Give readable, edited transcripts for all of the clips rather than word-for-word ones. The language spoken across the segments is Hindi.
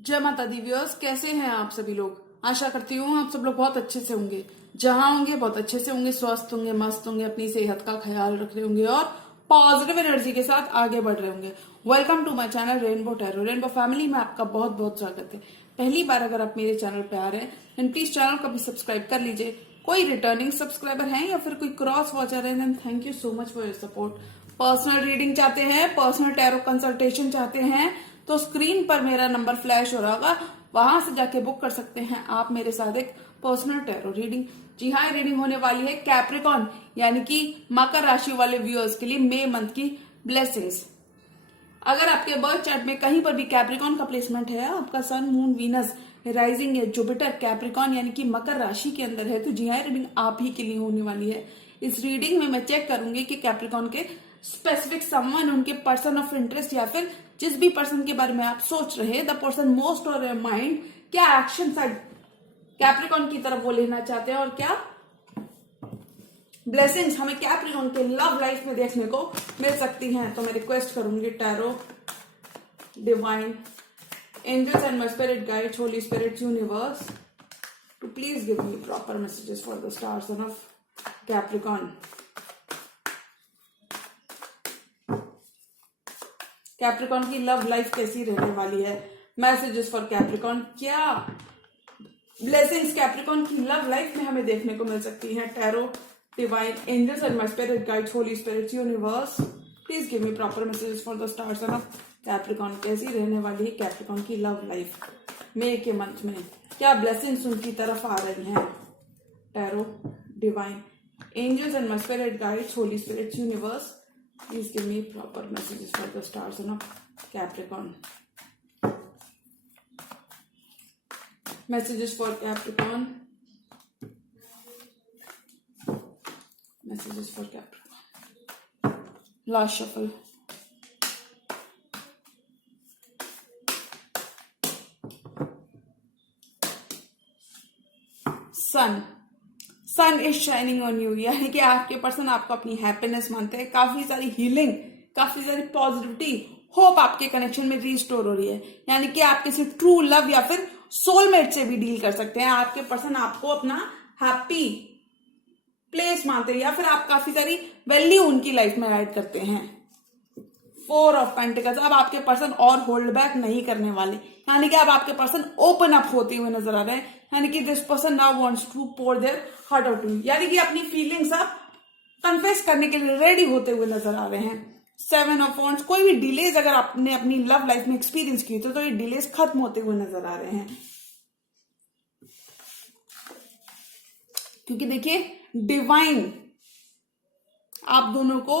जय माता दी व्यूअर्स, कैसे हैं आप सभी लोग। आशा करती हूँ आप सब लोग बहुत अच्छे से होंगे। जहां होंगे बहुत अच्छे से होंगे, स्वस्थ होंगे, मस्त होंगे, अपनी सेहत का ख्याल रख रहे होंगे और पॉजिटिव एनर्जी के साथ आगे बढ़ रहे होंगे। Welcome to my channel rainbow tarot. Rainbow family में आपका बहुत बहुत स्वागत है। पहली बार अगर आप मेरे चैनल पे आ रहे हैं देन प्लीज चैनल को भी सब्सक्राइब कर लीजिए। कोई रिटर्निंग सब्सक्राइबर हैं या फिर कोई क्रॉस वॉचर है then thank you so much for your support. Personal reading चाहते हैं, पर्सनल टैरो कंसल्टेशन चाहते हैं तो स्क्रीन पर मेरा नंबर फ्लैश हो रहा होगा, वहां से जाके बुक कर सकते हैं आप मेरे साथ एक पर्सनल टैरो रीडिंग। जी हाँ, रीडिंग होने वाली है कैप्रिकॉन यानी कि मकर राशि वाले व्यूअर्स के लिए मई मंथ की ब्लेसिंग्स। अगर आपके बर्थ चार्ट में कहीं पर भी कैप्रिकॉन का प्लेसमेंट है, आपका सन मून वीनस राइजिंग है जुपिटर कैप्रिकॉन यानी कि मकर राशि के अंदर है, तो जी हाँ, रीडिंग आप ही के लिए होने वाली है। इस रीडिंग में मैं चेक करूंगी कि कैप्रिकॉन के स्पेसिफिक समवन, उनके पर्सन ऑफ इंटरेस्ट या फिर जिस भी पर्सन के बारे में आप सोच रहे हैं, द पर्सन मोस्ट और योर माइंड, क्या एक्शन कैप्रिकॉन की तरफ वो लेना चाहते हैं और क्या ब्लेसिंग्स हमें कैप्रिकॉन के लव लाइफ में देखने को मिल सकती हैं। तो मैं रिक्वेस्ट करूंगी tarot divine angels and my spirit guides, holy spirit universe, to please give me proper messages for the star sun of Capricorn. Capricorn की लव लाइफ कैसी रहने वाली है, मैसेजेस फॉर कैप्रिकॉन, क्या ब्लेसिंग्स कैप्रिकॉन की लव लाइफ में हमें देखने को मिल सकती है। Tarot divine angels and my spirit guides, holy spirit universe, please give me proper messages for the star sun of Capricorn. कैसी रहने वाली है कैप्रिकॉन की लव लाइफ मई के मंथ में, क्या ब्लेसिंग्स उनकी तरफ आ रही हैं। Tarot divine angels and my spirit guides, holy spirit universe, please give me proper messages for the stars of Capricorn. Messages for Capricorn. Messages for Capricorn. Last shuffle. Sun is shining on you, यानी कि आपके पर्सन आपको अपनी हैप्पीनेस मानते हैं। काफी सारी हीलिंग, काफी सारी पॉजिटिविटी, होप आपके कनेक्शन में रीस्टोर हो रही है। यानी कि आप किसी ट्रू लव या फिर सोलमेट से भी डील कर सकते हैं। आपके पर्सन आपको अपना हैप्पी प्लेस मानते हैं या फिर आप काफी सारी वैल्यू उनकी लाइफ में ऐड करते हैं। 4 ऑफ पेंटिकल्स, अब आपके पर्सन और होल्ड बैक नहीं करने वाले, यानी कि अब आपके पर्सन ओपन अप होते हुए नजर आ रहे हैं। यानी कि this person now wants to pour their heart out to you, यानी कि अपनी फीलिंग्स आप कन्फेस करने के लिए रेडी होते हुए नजर आ रहे हैं। 7 ऑफ वॉन्ड्स, कोई भी डिलेज अगर आपने अपनी लव लाइफ में एक्सपीरियंस की तो ये डिलेज खत्म होते हुए नजर आ रहे हैं। क्योंकि देखिए डिवाइन आप दोनों को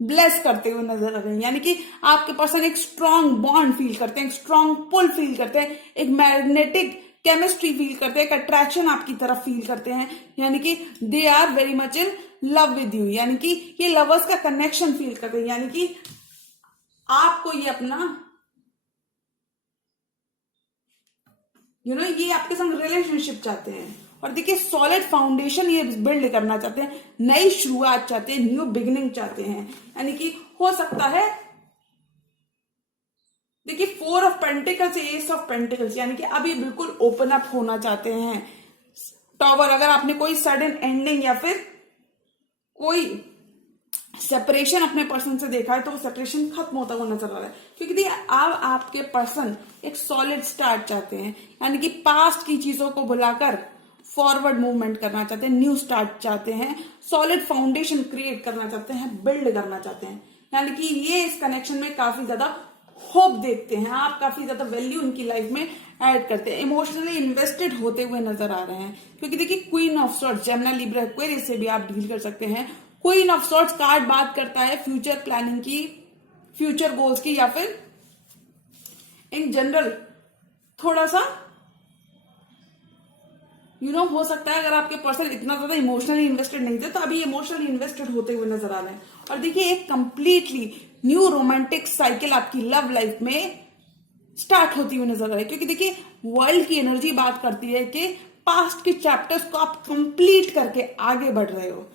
ब्लेस करते हुए नजर आ रहे हैं, यानी कि आपके पर्सन एक स्ट्रॉन्ग बॉन्ड फील करते हैं, एक स्ट्रॉन्ग पुल फील करते हैं, एक मैग्नेटिक केमिस्ट्री फील करते हैं, एक अट्रैक्शन आपकी तरफ फील करते हैं। यानी कि they are very much in love with you, यानी कि ये लवर्स का कनेक्शन फील करते हैं। यानी कि आपको ये अपना ये आपके संग रिलेशनशिप चाहते हैं। और देखिए सॉलिड फाउंडेशन ये बिल्ड करना चाहते हैं, नई शुरुआत चाहते हैं, न्यू बिगिनिंग चाहते हैं। यानी कि हो सकता है देखिए 4 of pentacles, S of pentacles, यानी कि अभी बिल्कुल ओपन अप होना चाहते हैं। टॉवर, अगर आपने कोई सडन एंडिंग या फिर कोई सेपरेशन अपने पर्सन से देखा है तो वो सेपरेशन खत्म होता हुआ नजर आ रहा है। क्योंकि देखिए अब आपके पर्सन एक सॉलिड स्टार्ट चाहते हैं, यानी कि पास्ट की चीजों को भुलाकर फॉरवर्ड मूवमेंट करना चाहते हैं, न्यू स्टार्ट चाहते हैं, सॉलिड फाउंडेशन क्रिएट करना चाहते हैं, बिल्ड करना चाहते हैं। यानी कि ये इस कनेक्शन में काफी ज्यादा होप देखते हैं, आप काफी ज्यादा वैल्यू उनकी लाइफ में ऐड करते हैं, इमोशनली इन्वेस्टेड होते हुए नजर आ रहे हैं। क्योंकि देखिए queen of swords, Gemini, Libra, Aquarius से भी आप डील कर सकते हैं। क्वीन ऑफ सॉर्ड्स कार्ड बात करता है फ्यूचर प्लानिंग की, फ्यूचर गोल्स की, या फिर इन जनरल थोड़ा सा हो सकता है अगर आपके पर्सन इतना ज्यादा इमोशनली इन्वेस्टेड नहीं थे तो अभी इमोशनली इन्वेस्टेड होते हुए नजर आ रहे हैं। और देखिए एक कंप्लीटली न्यू रोमांटिक साइकिल आपकी लव लाइफ में स्टार्ट होती हुई नजर आ रही है। क्योंकि देखिए वर्ल्ड की एनर्जी बात करती है कि पास्ट के चैप्टर्स को आप कंप्लीट करके आगे बढ़ रहे हो।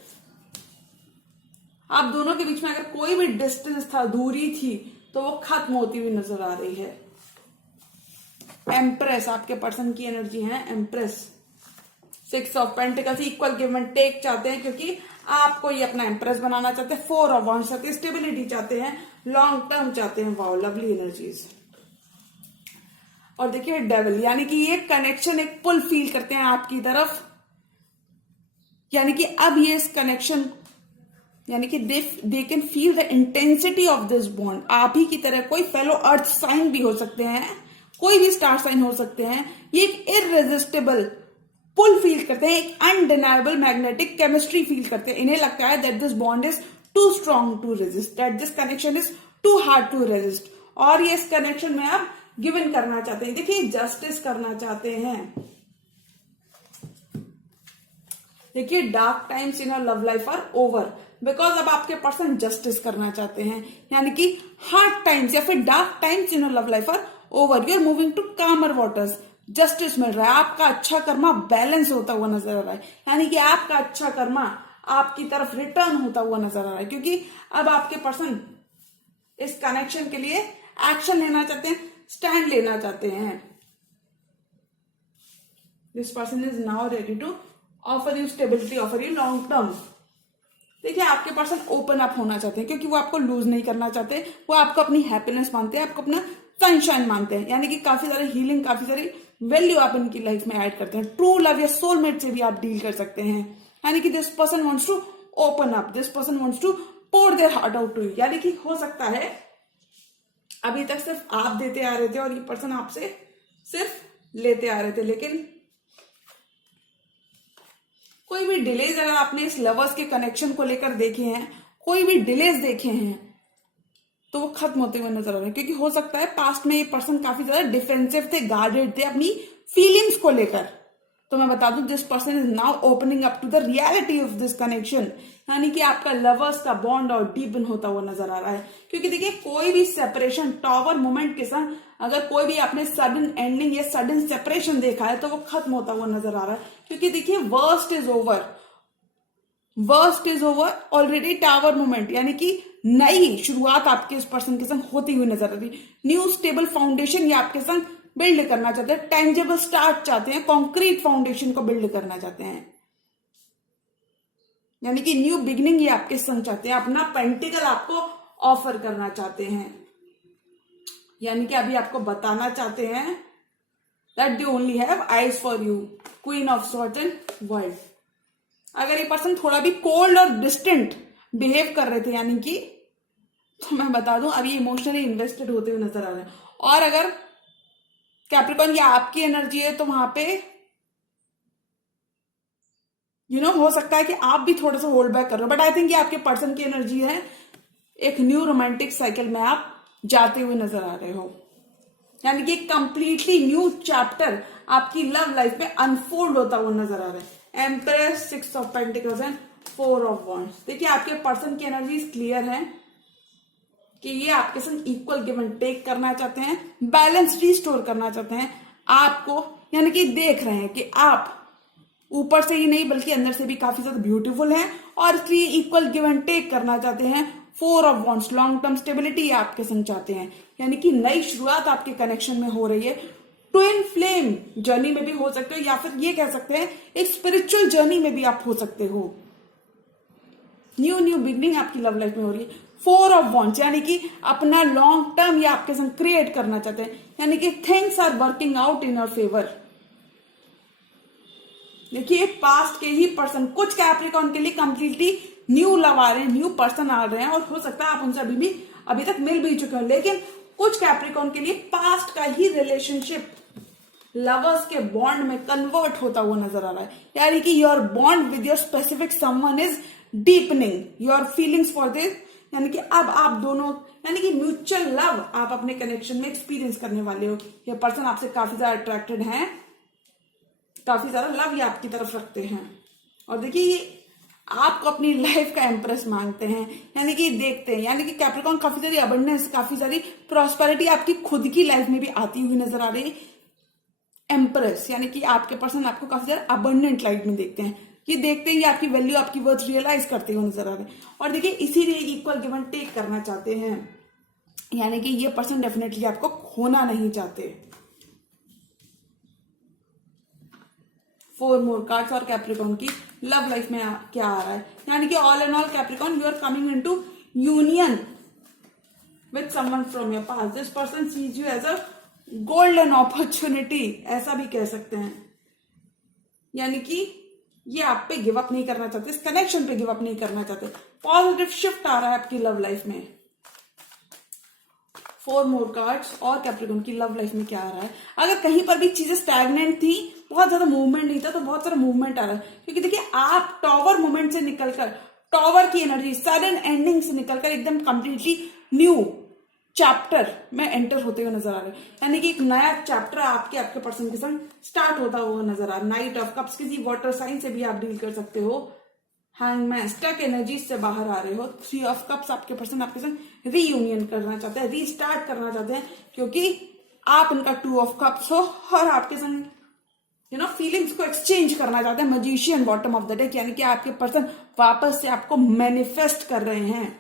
आप दोनों के बीच में अगर कोई भी डिस्टेंस था, दूरी थी, तो वो खत्म होती हुई नजर आ रही है। एम्प्रेस आपके पर्सन की एनर्जी है, empress. 6 of pentacles, equal give and take चाहते हैं क्योंकि आपको ये अपना एम्प्रेस बनाना चाहते हैं। 4 ऑफ वांड्स चाहते हैं, स्टेबिलिटी चाहते हैं, लॉन्ग टर्म चाहते हैं। Wow, lovely energies. और देखिए डेविल, यानी कि ये कनेक्शन एक पुल फील करते हैं आपकी तरफ, यानी कि अब ये इस कनेक्शन, यानी कि they can feel the intensity of this bond. आप ही की तरह कोई फेलो अर्थ साइन भी हो सकते हैं, कोई भी स्टार साइन हो सकते हैं। ये एक इररेजिस्टिबल पुल फील करते हैं, एक अनडिनाइबल मैग्नेटिक केमिस्ट्री फील करते हैं। इन्हें लगता है that this bond is too strong to resist, that this connection is too hard to resist. और ये इस कनेक्शन में आप गिवन करना चाहते हैं, देखिए जस्टिस करना चाहते हैं। देखिए dark times in love life are over, because अब आपके पर्सन जस्टिस करना चाहते हैं, यानी कि हार्ड टाइम्स या फिर dark times in love life are over. You are moving to calmer waters, justice मिल रहा है, आपका अच्छा कर्मा बैलेंस होता हुआ नजर आ रहा है, यानी कि आपका अच्छा कर्मा आपकी तरफ रिटर्न होता हुआ नजर आ रहा है, क्योंकि अब आपके पर्सन इस कनेक्शन के लिए एक्शन लेना चाहते हैं, स्टैंड लेना चाहते हैं। This person is now ready to offer you stability, offer you long term. देखिए आपके पर्सन ओपन अप होना चाहते हैं क्योंकि वो आपको लूज नहीं करना चाहते, वो आपको अपनी हैप्पीनेस मानते हैं, आपको अपना सनशाइन मानते हैं, यानी कि काफी सारी हीलिंग, काफी सारी वैल्यू आप इनकी लाइफ में ऐड करते हैं। ट्रू लव या सोलमेट से भी आप डील कर सकते हैं, यानी कि this person wants to open up, this person wants to pour their heart out to you. यानी कि हो सकता है अभी तक सिर्फ आप देते आ रहे थे और ये पर्सन आपसे सिर्फ लेते आ रहे थे, लेकिन कोई भी डिलेज अगर आपने इस लवर्स के कनेक्शन को लेकर देखे हैं, कोई भी डिलेज देखे हैं, तो वो खत्म होते हुए नजर आ रहे हैं। क्योंकि हो सकता है पास्ट में ये पर्सन काफी ज्यादा डिफेंसिव थे, गार्डेड थे अपनी फीलिंग्स को लेकर। तो मैं बता दूं this person is now opening up to the reality of this connection, यानी कि आपका लवर्स का बॉन्ड और डीपन होता हुआ नजर आ रहा है। क्योंकि देखिए कोई भी सेपरेशन टॉवर मोमेंट के साथ अगर कोई भी आपने सडन एंडिंग या सडन सेपरेशन देखा है तो वो खत्म होता हुआ नजर आ रहा है। क्योंकि देखिए worst is over, worst is over already, tower moment, यानी कि नई शुरुआत आपके इस पर्सन के संग होती हुई नजर आ रही है। न्यू स्टेबल फाउंडेशन ये आपके संग बिल्ड करना चाहते हैं, टेंजेबल स्टार्ट चाहते हैं, कॉन्क्रीट फाउंडेशन को बिल्ड करना चाहते हैं, यानी कि न्यू बिगिनिंग ये आपके संग चाहते हैं, अपना पेंटिकल आपको ऑफर करना चाहते हैं, यानी कि अभी आपको बताना चाहते हैं that they only have eyes for you, queen of swords and world. अगर ये पर्सन थोड़ा भी कोल्ड और डिस्टेंट बिहेव कर रहे थे, यानी कि तो मैं बता दूं अभी इमोशनली इन्वेस्टेड होते हुए नजर आ रहे हैं। और अगर कैप्रिकॉर्न ये आपकी एनर्जी है तो वहां पे हो सकता है कि आप भी थोड़ा सा होल्ड बैक कर रहे हो, बट आई थिंक ये आपके पर्सन की एनर्जी है, एक न्यू रोमांटिक साइकिल में आप जाते हुए नजर आ रहे हो, यानी कि कंप्लीटली न्यू चैप्टर आपकी लव लाइफ में अनफोल्ड होता हुआ नजर आ रहा है। Empress, 6 of pentacles and 4 of wands. देखिए आपके पर्सन की एनर्जीज क्लियर है कि ये आपके संग इक्वल गिव एंड टेक करना चाहते हैं, बैलेंस रिस्टोर करना चाहते हैं आपको, यानी कि देख रहे हैं कि आप ऊपर से ही नहीं बल्कि अंदर से भी काफी ज्यादा ब्यूटीफुल हैं और इसलिए इक्वल गिव एंड टेक करना चाहते हैं। 4 of wands, long term stability आपके संग चाहते हैं, यानी कि नई शुरुआत आपके कनेक्शन में हो रही है। ट्विन फ्लेम जर्नी में भी हो सकते हो, या फिर ये कह सकते हैं एक स्पिरिचुअल जर्नी में भी आप हो सकते हो। न्यू बिगिनिंग आपकी लव लाइफ में हो रही है। 4 ऑफ वॉन्ड्स, यानी कि अपना लॉन्ग टर्म ये आपके संग क्रिएट करना चाहते हैं, यानी कि things are working out in your favour. देखिए पास्ट के ही पर्सन, कुछ कैप्रिकॉर्न के लिए कंप्लीटली न्यू लव आ रहे हैं, न्यू पर्सन आ रहे हैं, और हो सकता है आप उनसे अभी तक मिल भी चुके हो, लेकिन कुछ कैप्रिकॉर्न के लिए पास्ट का ही रिलेशनशिप लवर्स के बॉन्ड में कन्वर्ट होता हुआ नजर आ रहा है, यानी कि your bond with your specific someone is deepening, your feelings for this, यानी कि अब आप दोनों, यानी कि म्यूचुअल लव आप अपने कनेक्शन में एक्सपीरियंस करने वाले हो। ये पर्सन आपसे काफी ज्यादा अट्रैक्टेड है, काफी ज्यादा लव ये आपकी तरफ रखते हैं, और देखिए ये आपको अपनी लाइफ का एम्प्रेस मांगते हैं, यानी कि देखते हैं, यानी कि कैप्रिकॉर्न काफी सारी अबंडेंस, काफी सारी प्रॉस्पेरिटी आपकी खुद की लाइफ में भी आती हुई नजर आ रही है। एम्प्रेस यानी कि आपके पर्सन आपको काफी ज्यादा अबंडेंट लाइफ में देखते हैं, ये देखते ही आपकी वैल्यू, आपकी वर्थ रियलाइज करते हुए नजर आ रहे हैं, और देखिए इसीलिए इक्वल गिव एंड टेक करना चाहते हैं, यानी कि ये पर्सन डेफिनेटली आपको खोना नहीं चाहते। 4 मोर कार्ड्स और कैप्रिकॉर्न की लव लाइफ में क्या आ रहा है, यानी कि all and all Capricorn, you are coming into union with someone from your past. This person sees you as a golden opportunity, ऐसा भी कह सकते हैं. यानी कि ये आप पे गिव अप नहीं करना चाहते, इस कनेक्शन पे गिव अप नहीं करना चाहते. पॉजिटिव शिफ्ट आ रहा है आपकी लव लाइफ में. 4 मोर कार्ड्स और कैप्रिकॉर्न की लव लाइफ में क्या आ रहा है. अगर कहीं पर भी चीजें स्टैग्नेंट थी, बहुत ज्यादा मूवमेंट नहीं था, तो बहुत सारा मूवमेंट आ रहा है. क्योंकि देखिए आप टॉवर मूवमेंट से निकलकर, टॉवर की एनर्जी, सडन एंडिंग से निकलकर एकदम कंप्लीटली न्यू चैप्टर में एंटर होते हुए नजर आ रहे हैं. यानी कि एक नया चैप्टर आपके पर्सन के संग स्टार्ट होता हुआ नजर आ रहा है. नाइट ऑफ कप्स, किसी वाटर साइन से भी आप डील कर सकते हो. हैंगमैन, स्टक एनर्जीज से बाहर आ रहे हो. 3 ऑफ कप्स, आपके पर्सन आपके संग रीयूनियन करना चाहते हैं, रीस्टार्ट करना चाहते हैं, क्योंकि आप उनका 2 ऑफ कप्स हो और आपके संग फीलिंग्स को एक्सचेंज करना चाहते हैं. Magician, bottom of the deck, यानी कि आपके पर्सन वापस से आपको मैनिफेस्ट कर रहे हैं.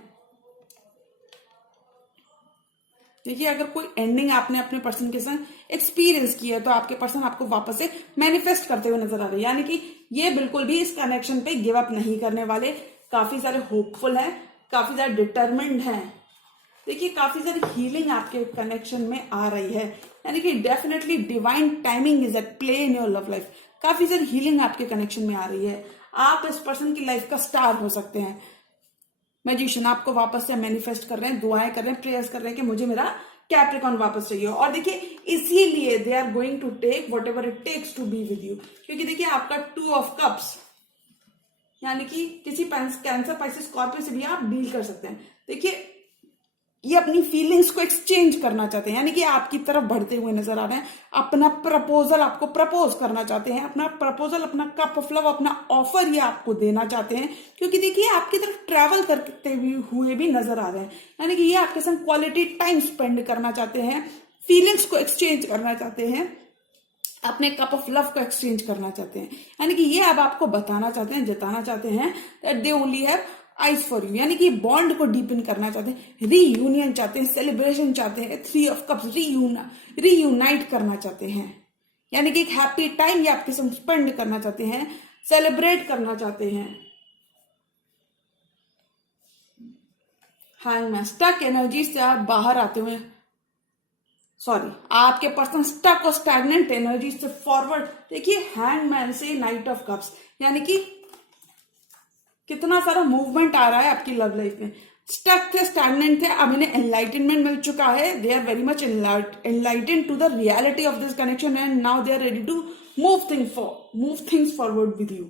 देखिए अगर कोई एंडिंग आपने अपने पर्सन के साथ एक्सपीरियंस की है, तो आपके पर्सन आपको वापस से मैनिफेस्ट करते हुए नजर आ रहे हैं. यानी कि ये बिल्कुल भी इस कनेक्शन पे गिव अप नहीं करने वाले, काफी सारे होपफुल हैं, काफी ज्यादा डिटरमिन्ड हैं. देखिए काफी सारी हीलिंग आपके कनेक्शन में आ रही है. यानी कि definitely divine timing is at play in your love life. काफी सारी हीलिंग आपके कनेक्शन में आ रही है. आप इस पर्सन की लाइफ का स्टार हो सकते हैं. मैजिशियन आपको वापस से मैनिफेस्ट कर रहे हैं, दुआएं कर रहे हैं, प्रेयर्स कर रहे हैं कि मुझे मेरा कैप्रिकॉर्न वापस चाहिए. और देखिए इसीलिए they are going to take whatever it takes to be with you. क्योंकि देखिए आपका 2 ऑफ कप्स, यानी कि किसी कैंसर, पाइसेस, स्कॉर्पियो से भी आप डील कर सकते हैं. देखिए ये अपनी फीलिंग्स को एक्सचेंज करना चाहते हैं, यानी कि आपकी तरफ बढ़ते हुए नजर आ रहे हैं. अपना प्रपोजल आपको प्रपोज करना चाहते हैं, अपना प्रपोजल, अपना कप ऑफ लव, अपना ऑफर ये आपको देना चाहते हैं. क्योंकि देखिए आपकी तरफ ट्रैवल करते हुए भी नजर आ रहे हैं. यानी कि ये आपके साथ क्वालिटी टाइम स्पेंड करना चाहते हैं, फीलिंग्स को एक्सचेंज करना चाहते हैं, अपने कप ऑफ लव को एक्सचेंज करना चाहते हैं. यानी कि ये अब आपको बताना चाहते हैं, जताना चाहते हैं that they only have eyes for you. यानी कि बॉन्ड को डीपन करना चाहते हैं, रीयूनियन चाहते हैं, सेलिब्रेशन चाहते हैं. 3 ऑफ कप्स, रीयूनाइट करना चाहते हैं. यानी कि एक हैप्पी टाइम ये आपके साथ स्पेंड करना चाहते हैं, सेलिब्रेट करना चाहते हैं. हैंगमैन, स्टक एनर्जी से आप बाहर आते हुए, सॉरी आपके पर्सन स्टक और स्टैग्नेंट एनर्जी से फॉरवर्ड. देखिए हैंगमैन से नाइट ऑफ कप्स, यानी कि कितना सारा मूवमेंट आ रहा है आपकी लव लाइफ में. स्टक थे, स्टैग्नेंट थे, अब इन्हें एनलाइटनमेंट मिल चुका है. They are very much enlightened to the reality of this connection and now they are ready to move things forward with you.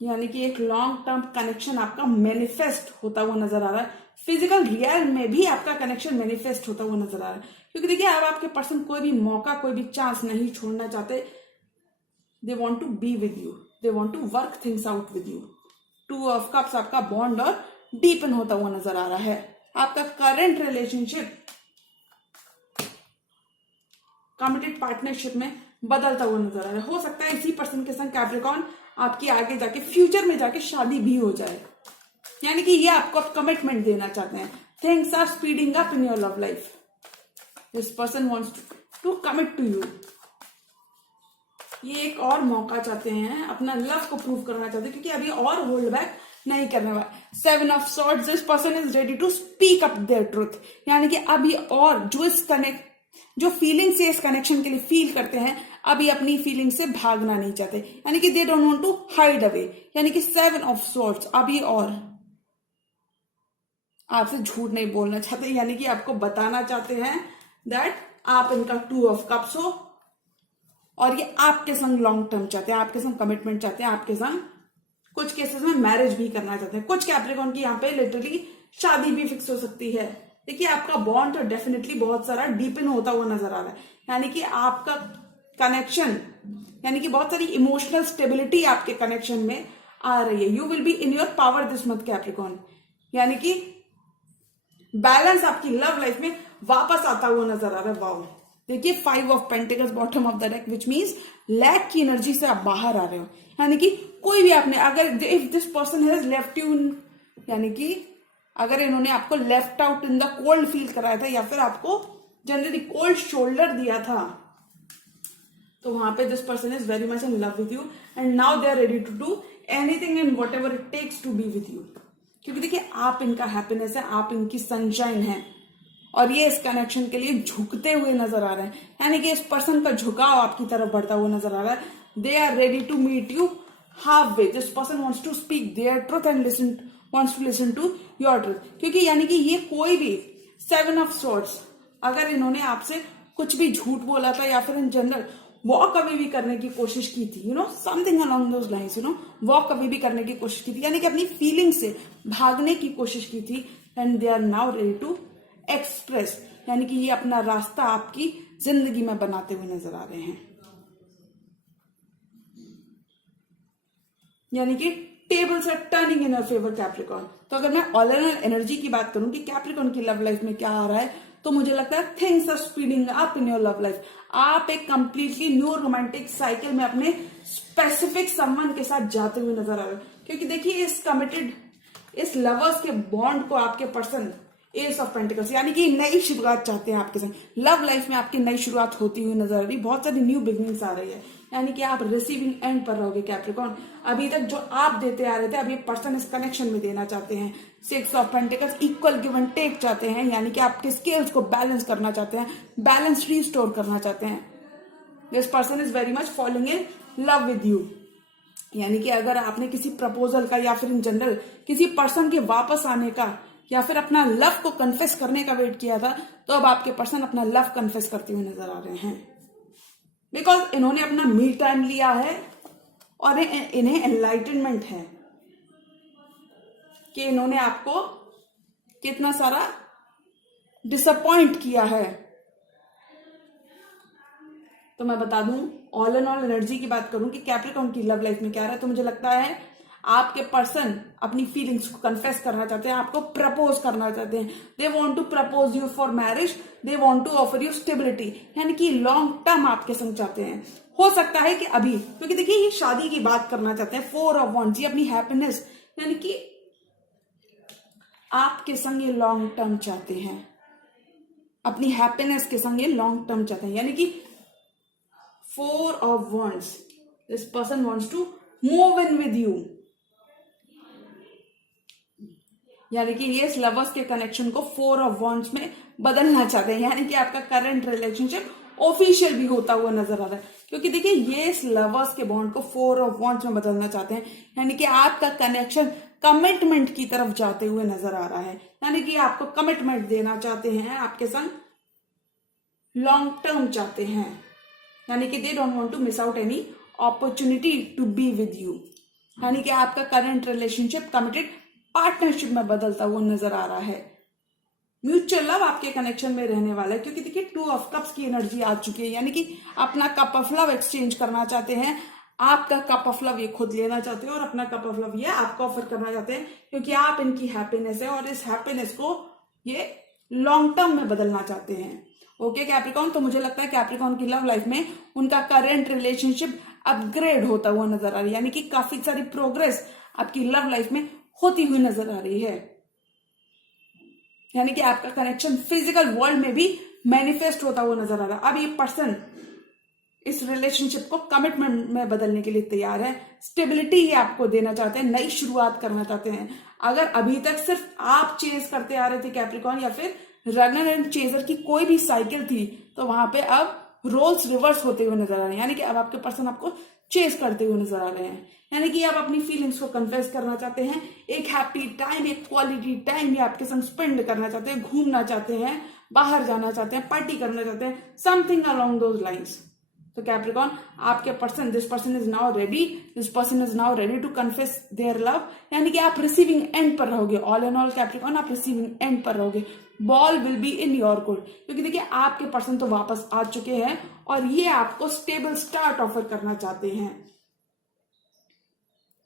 यानी कि एक लॉन्ग टर्म कनेक्शन आपका मैनिफेस्ट होता हुआ नजर आ रहा है. फिजिकल रियल में भी आपका कनेक्शन मैनिफेस्ट होता हुआ नजर आ रहा है. क्योंकि देखिए अब आपके पर्सन कोई भी मौका, कोई भी चांस नहीं छोड़ना चाहते. They want to be with you. They want to work things out with you. 2 of cups, आपका बॉन्ड और डीपन होता हुआ नजर आ रहा है. आपका करंट रिलेशनशिप कमिटेड पार्टनरशिप में बदलता हुआ नजर आ रहा है. हो सकता है इसी पर्सन के संग कैप्रिकॉर्न आपकी आगे जाके फ्यूचर में जाके शादी भी हो जाए. यानी कि ये आपको कमिटमेंट देना चाहते हैं. Things are speeding up in your love life. This person wants to commit to you. ये एक और मौका चाहते हैं, अपना लव को प्रूव करना चाहते हैं, क्योंकि अभी और होल्ड बैक नहीं करने वाले. 7 of swords, this person is ready to speak up their truth. यानी कि अभी और जो फीलिंग से इस कनेक्शन के लिए फील करते हैं, अभी अपनी फीलिंग से भागना नहीं चाहते. यानी कि they don't want to hide away. यानी कि 7 ऑफ सॉर्ड्स अभी और आपसे झूठ नहीं बोलना चाहते. यानी कि आपको बताना चाहते हैं दैट आप इनका 2 ऑफ कप्स हो और ये आपके संग लॉन्ग टर्म चाहते हैं, आपके संग कमिटमेंट चाहते हैं, आपके संग कुछ केसेस में मैरिज भी करना चाहते हैं. कुछ कैप्रिकॉर्न की यहाँ पे लिटरली शादी भी फिक्स हो सकती है. देखिए आपका बॉन्ड तो डेफिनेटली बहुत सारा डीपन होता हुआ नजर आ रहा है. यानी कि आपका कनेक्शन, यानी कि बहुत सारी इमोशनल स्टेबिलिटी आपके कनेक्शन में आ रही है. You will be in your power this month Capricorn. यानी कि बैलेंस आपकी लव लाइफ में वापस आता हुआ नजर आ रहा है. वाओ, देखिए 5 of pentacles bottom of the deck, which means lack की एनर्जी से आप बाहर आ रहे हो. यानी कि कोई भी आपने, अगर if this person has left you, यानी कि अगर इन्होंने आपको left out in the cold feel कराया था, या फिर आपको जनरली कोल्ड शोल्डर दिया था, तो वहां पे this person is very much in love with you and now they are ready to do anything and whatever it takes to be with you. क्योंकि देखिए आप इनका हैप्पीनेस है, आप इनकी सनशाइन है और ये इस कनेक्शन के लिए झुकते हुए नजर आ रहे हैं, यानी कि इस पर्सन का झुकाव आपकी तरफ बढ़ता हुआ नजर आ रहा है। They are ready to meet you half way. This person wants to speak their truth and wants to listen to your truth। क्योंकि यानी कि ये कोई भी 7 of swords, अगर इन्होंने आपसे कुछ भी झूठ बोला था या फिर इन जनरल वॉक अवे भी करने की कोशिश की थी, something along those lines, walk away भी करने की कोशिश की थी, यानी कि अपनी फीलिंग से भागने की कोशिश की थी, and they are now ready to express, यानी कि ये अपना रास्ता आपकी जिंदगी में बनाते हुए नजर आ रहे हैं। यानी कि tables are turning in your favour Capricorn. तो अगर मैं ऑल एंड ऑल एनर्जी की बात करूं कि कैप्रिकॉर्न की लव लाइफ में क्या आ रहा है, तो मुझे लगता है things are speeding up in your love life. आप एक कंप्लीटली न्यू रोमांटिक साइकिल में अपने स्पेसिफिक समवन के साथ जाते हुए नजर आ रहे हैं। क्योंकि देखिए इस कमिटेड, इस लवर्स के बॉन्ड को आपके पर्सन एस ऑफ पेंटिकल्स, यानी कि नई शुरुआत चाहते हैं आपके साथ। लव लाइफ में आपकी नई शुरुआत होती हुई नजर आ रही है, बहुत सारी न्यू बिगनिंग्स आ रही है, यानी कि आप रिसीविंग एंड पर रहोगे कैप्रिकॉर्न। अभी तक जो आप देते आ रहे थे, अभी पर्सन इस कनेक्शन में देना चाहते हैं। 6 of pentacles, equal give and take चाहते हैं, यानी कि आपके स्केल्स को बैलेंस करना चाहते हैं, बैलेंस रिस्टोर करना चाहते हैं। This person is very much following in love with you. यानी कि अगर आपने किसी प्रपोजल का या फिर इन जनरल किसी पर्सन के वापस आने का या फिर अपना लव को कन्फेस करने का वेट किया था, तो अब आपके पर्सन अपना लव कन्फेस करते हुए नजर आ रहे हैं। बिकॉज इन्होंने अपना मी टाइम लिया है और इन्हें एनलाइटनमेंट है कि इन्होंने आपको कितना सारा डिसअपॉइंट किया है। तो मैं बता दूं, ऑल एंड ऑल एनर्जी की बात करूं कि कैप्रिकॉर्न की लव लाइफ में क्या रहा है, तो मुझे लगता है आपके पर्सन अपनी फीलिंग्स को कन्फेस करना चाहते हैं, आपको प्रपोज करना चाहते हैं। They want to propose you for marriage, they want to offer you stability, यानी कि लॉन्ग टर्म आपके संग चाहते हैं। हो सकता है कि अभी, क्योंकि देखिए ये शादी की बात करना चाहते हैं। 4 ऑफ वॉन्ड्स, ये अपनी हैप्पीनेस, यानी कि आपके संग ये लॉन्ग टर्म चाहते हैं, अपनी हैप्पीनेस के संग ये लॉन्ग टर्म चाहते हैं। यानी कि 4 of wands, this person wants to move in with you, यानी कि ये इस लवर्स के कनेक्शन को 4 ऑफ वॉन्ड्स में बदलना चाहते हैं, यानी कि आपका करंट रिलेशनशिप ऑफिशियल भी होता हुआ नजर आ रहा है। क्योंकि देखिए ये इस लवर्स के बॉन्ड को 4 ऑफ वॉन्ड्स में बदलना चाहते हैं, यानी कि आपका कनेक्शन कमिटमेंट की तरफ जाते हुए नजर आ रहा है, यानी कि आपको कमिटमेंट देना चाहते हैं, आपके संग लॉन्ग टर्म चाहते हैं, यानी कि they don't want to miss out any opportunity to be with you, यानी कि आपका करंट रिलेशनशिप कमिटेड पार्टनरशिप में बदलता हुआ नजर आ रहा है। म्यूचुअल लव आपके कनेक्शन में रहने वाला है, क्योंकि देखिए 2 ऑफ कप्स की एनर्जी आ चुकी है, यानी कि अपना कप ऑफ लव एक्सचेंज करना चाहते हैं। आपका कप ऑफ लव ये खुद लेना चाहते हैं और अपना कप ऑफ लव ये आपको ऑफर करना चाहते हैं, क्योंकि आप इनकी हैप्पीनेस है और इस हैप्पीनेस को ये लॉन्ग टर्म में बदलना चाहते हैं। ओके कैप्रिकॉर्न, तो मुझे लगता है कैप्रिकॉर्न की लव लाइफ में उनका करंट रिलेशनशिप अपग्रेड होता हुआ नजर आ रही है, यानी कि काफी सारी प्रोग्रेस आपकी लव लाइफ में होती हुई नजर आ रही है, यानी कि आपका कनेक्शन फिजिकल वर्ल्ड में भी मैनिफेस्ट होता हुआ नजर आ रहा है। अब ये पर्सन इस रिलेशनशिप को कमिटमेंट में बदलने के लिए तैयार है, स्टेबिलिटी ही आपको देना चाहते हैं, नई शुरुआत करना चाहते हैं। अगर अभी तक सिर्फ आप चेज करते आ रहे थे कैप्रिकॉर्न, या फिर रनर एंड चेजर की कोई भी साइकिल थी, तो वहां पे अब रोल्स रिवर्स होते हुए नजर आ रहे हैं, यानी कि अब आपके पर्सन आपको चेज करते हुए नजर आ रहे हैं, यानी कि आप अपनी फीलिंग्स को कन्फेस करना चाहते हैं। एक हैप्पी टाइम, एक क्वालिटी टाइम ये आपके संग स्पेंड करना चाहते हैं, घूमना चाहते हैं, बाहर जाना चाहते हैं, पार्टी करना चाहते हैं, समथिंग अलोंग दोज लाइंस। तो कैप्रिकॉर्न, आपके person, this person is now ready, this person is now ready to confess their love, यानी कि आप रिसीविंग एंड पर रहोगे। ऑल एंड ऑल कैप्रिकॉर्न, आप रिसीविंग एंड पर रहोगे। Ball will be in your court, क्योंकि देखिए आपके पर्सन तो वापस आ चुके हैं और ये आपको स्टेबल स्टार्ट ऑफर करना चाहते हैं।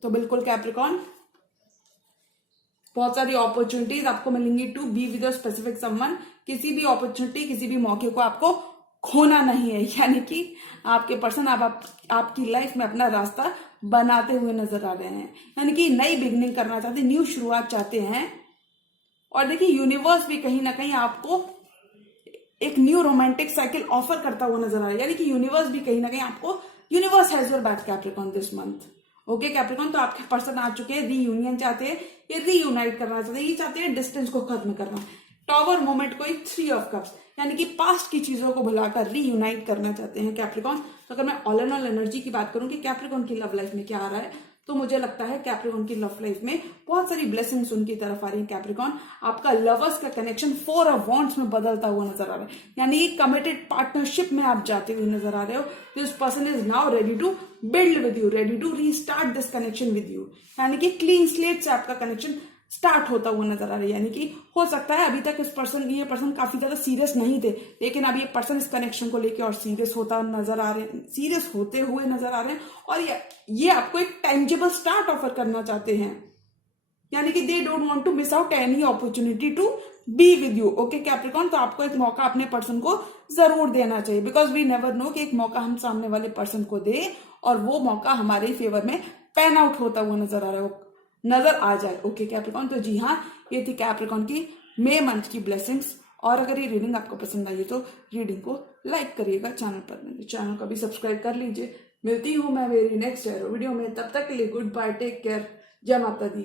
तो बिल्कुल कैप्रिकॉर्न, बहुत सारी अपॉर्चुनिटीज आपको मिलेंगी to be with a specific someone. किसी भी अपॉर्चुनिटी, किसी भी मौके को आपको खोना नहीं है, यानी कि आपके पर्सन आपकी लाइफ में अपना रास्ता बनाते हुए नजर आ रहे हैं, यानी कि नई बिगनिंग करना चाहते हैं, न्यू शुरुआत चाहते हैं। और देखिए यूनिवर्स भी कहीं ना कहीं आपको एक न्यू रोमांटिक साइकिल ऑफर करता हुआ नजर आ रहा है, यानी कि यूनिवर्स भी कहीं ना कहीं आपको, universe has your back Capricorn this month. Okay Capricorn, तो आपके पर्सन आ चुके हैं, रीयूनियन चाहते हैं, ये रीयूनाइट करना चाहते हैं, ये चाहते हैं डिस्टेंस को खत्म करना। टॉवर मोमेंट को एक 3 ऑफ कप्स, यानी कि पास्ट की चीजों को भुलाकर रीयूनाइट करना चाहते हैं कैप्रिकॉर्न। तो अगर मैं ऑल एंड ऑल एनर्जी की बात करूं कि कैप्रिकॉर्न की लव लाइफ में क्या आ रहा है, तो मुझे लगता है कैप्रिकॉर्न की लव लाइफ में बहुत सारी ब्लेसिंग्स उनकी तरफ आ रही है। कैप्रिकॉर्न, आपका लवर्स का कनेक्शन 4 ऑफ वॉन्ड्स में बदलता हुआ नजर आ रहा है, यानी कि कमिटेड पार्टनरशिप में आप जाते हुए नजर आ रहे हो। This person is now ready to build with you, ready to restart this connection with you, यानी कि क्लीन स्लेट से आपका कनेक्शन स्टार्ट होता हुआ नजर आ रहा है। यानी कि हो सकता है अभी तक ये पर्सन काफी ज्यादा सीरियस नहीं थे, लेकिन अब ये पर्सन इस कनेक्शन को लेकर और सीरियस होता नजर आ रहे हैं, सीरियस होते हुए नजर आ रहे हैं, और ये आपको एक टेंजिबल स्टार्ट ऑफर करना चाहते हैं, यानी कि they don't want to miss out any opportunity to be with you. Okay Capricorn, तो आपको एक मौका अपने पर्सन को जरूर देना चाहिए, बिकॉज वी नेवर नो कि एक मौका हम सामने वाले पर्सन को दे और वो मौका हमारे फेवर में पैन आउट होता हुआ नजर आ जाए। ओके कैप्रिकॉर्न, तो जी हाँ, ये थी कैप्रिकॉर्न की मई मंथ की ब्लेसिंग्स। और अगर ये रीडिंग आपको पसंद आई है तो रीडिंग को लाइक करिएगा, चैनल को भी सब्सक्राइब कर लीजिए। मिलती हूँ मैं मेरी नेक्स्ट वीडियो में, तब तक के लिए गुड बाय, टेक केयर, जय माता दी।